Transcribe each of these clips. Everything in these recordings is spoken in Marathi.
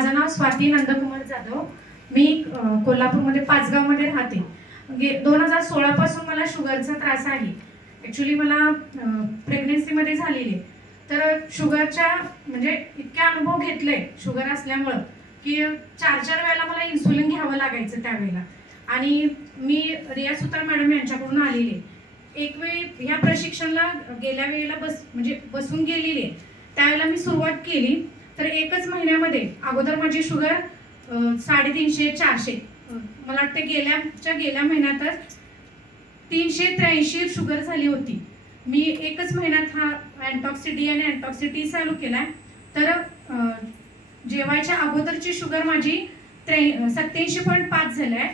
माझं नाव स्वाती नंदकुमार जाधव. मी कोल्हापूरमध्ये पाचगावमध्ये राहते. गे दोन हजार सोळापासून मला शुगरचा त्रास आहे. ॲक्च्युली मला प्रेग्नेन्सीमध्ये झालेली तर शुगरच्या म्हणजे इतके अनुभव घेतले शुगर असल्यामुळं की चार चार वेळेला मला इन्सुलिन घ्यावं लागायचं त्यावेळेला. आणि मी रिया सुतार मॅडम यांच्याकडून आलेली आहे. एक वेळ ह्या प्रशिक्षणाला गेल्या वेळेला बस म्हणजे बसून गेलेली त्यावेळेला मी सुरुवात केली. तर एकच महिन्यामध्ये अगोदर माझी शुगर साडेतीनशे चारशे. मला वाटतं गेल्याच्या गेल्या महिन्यातच तीनशे त्र्याऐंशी शुगर झाली होती. मी एकच महिन्यात हा अँटॉक्सिडी आणि अँटॉक्सिडी चालू केलाय. तर जेवायच्या अगोदरची शुगर माझी त्र्या सत्याऐंशी पॉईंट पाच झाली आहे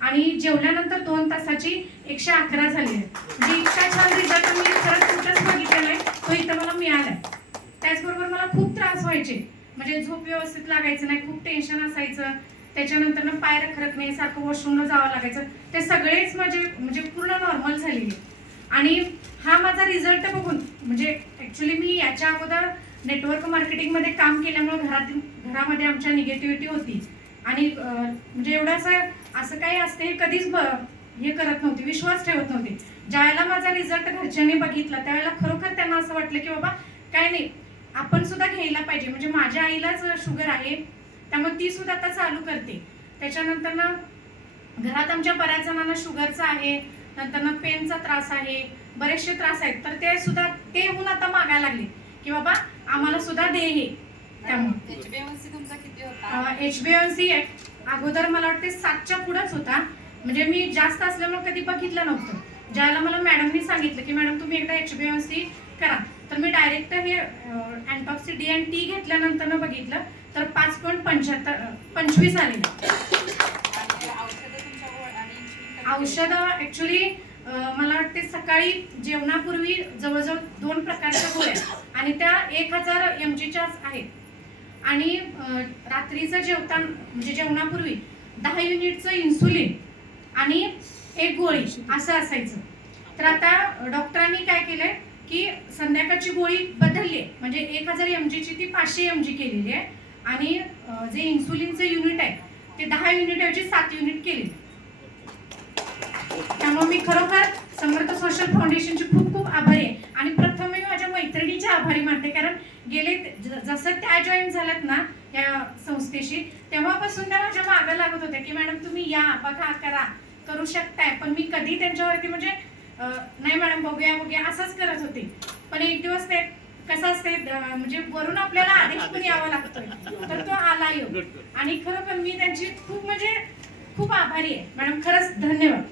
आणि जेवल्यानंतर दोन तासाची एकशे अकरा झाली आहे म्हणजे इतका छान रिझल्ट मी खरंच कुठंच बघितलेला आहे तो इथं मला मिळालाय. त्याचबरोबर मला खूप त्रास व्हायचे म्हणजे झोप व्यवस्थित लागायचं नाही खूप टेन्शन असायचं. त्याच्यानंतर ना पाय रखरख नाही सारखं वॉशरूमला जावं लागायचं. ते सगळेच माझे म्हणजे पूर्ण नॉर्मल झालेले. आणि हा माझा रिझल्ट बघून म्हणजे ॲक्च्युली मी याच्या अगोदर नेटवर्क मार्केटिंगमध्ये काम केल्यामुळे घरात घरामध्ये आमच्या निगेटिव्हिटी होती. आणि म्हणजे एवढं असं असं काही असते हे कधीच ब हे करत नव्हते विश्वास ठेवत नव्हते. ज्यावेळेला माझा रिझल्ट घरच्यांनी बघितला त्यावेळेला खरोखर त्यांना असं वाटलं की बाबा काय नाही आपण सुद्धा घ्यायला पाहिजे. म्हणजे माझ्या आईलाच शुगर आहे त्यामुळे ती सुद्धा आता चालू करते. त्याच्यानंतर ना घरात आमच्या बऱ्याच जणांना शुगरचा आहे नंतर ना पेनचा त्रास आहे बरेचसे त्रास आहेत. तर ते सुद्धा ते होऊन आता मागायला लागले. की बाबा आम्हाला सुद्धा दे हे. त्यामुळे. HbA1c तुमचा किती होता? एच बी एन सी अगोदर मला वाटते सातच्या पुढंच होता. म्हणजे मी जास्त असल्यामुळे कधी बघितलं नव्हतं. ज्याला मला मॅडमनी सांगितलं की मॅडम तुम्ही एकदा एच बी एन सी करा. तर मी डायरेक्ट हे अँटॉक्सी डी अँड टी घेतल्यानंतर बघितलं तर पाच पॉईंट पंच्याहत्तर पंचवीस आलेलं औषधं ॲक्च्युली मला वाटते सकाळी जेवणापूर्वी जवळजवळ दोन प्रकारच्या गोळ्या आणि त्या एक हजार एम जीच्याच आहेत. आणि रात्रीचं जेवता म्हणजे जेवणापूर्वी दहा युनिटचं इन्सुलिन आणि एक गोळी असं असायचं. तर आता डॉक्टरांनी काय केलंय की संध्याकाळची गोळी बदलली आहे. म्हणजे एक हजार एम जीची ती पाचशे एम जी केलेली आहे. आणि जे इन्सुलिनचं युनिट आहे ते दहा युनिट ऐवजी सात युनिट केले त्यामुळे मी खरोखर समर्थ सोशल फाउंडेशनची खूप खूप आभारी आहे. आणि प्रथम मी माझ्या मैत्रिणीच्या आभारी मानते. कारण गेले जसं त्या जॉईन झाल्यात ना या संस्थेशी तेव्हापासून त्या माझ्या मागं लागत होत्या की मॅडम तुम्ही या बघा करा करू शकताय. पण मी कधी त्यांच्यावरती म्हणजे नाही मॅडम बघूया बघूया. असंच करत होते. पण एक दिवस ते कसं असते म्हणजे वरून आपल्याला आदेश पण यावा लागतोय. तर तो आला योग आणि खरोखर मी त्यांची खूप म्हणजे खूप आभारी आहे. मॅडम खरंच धन्यवाद.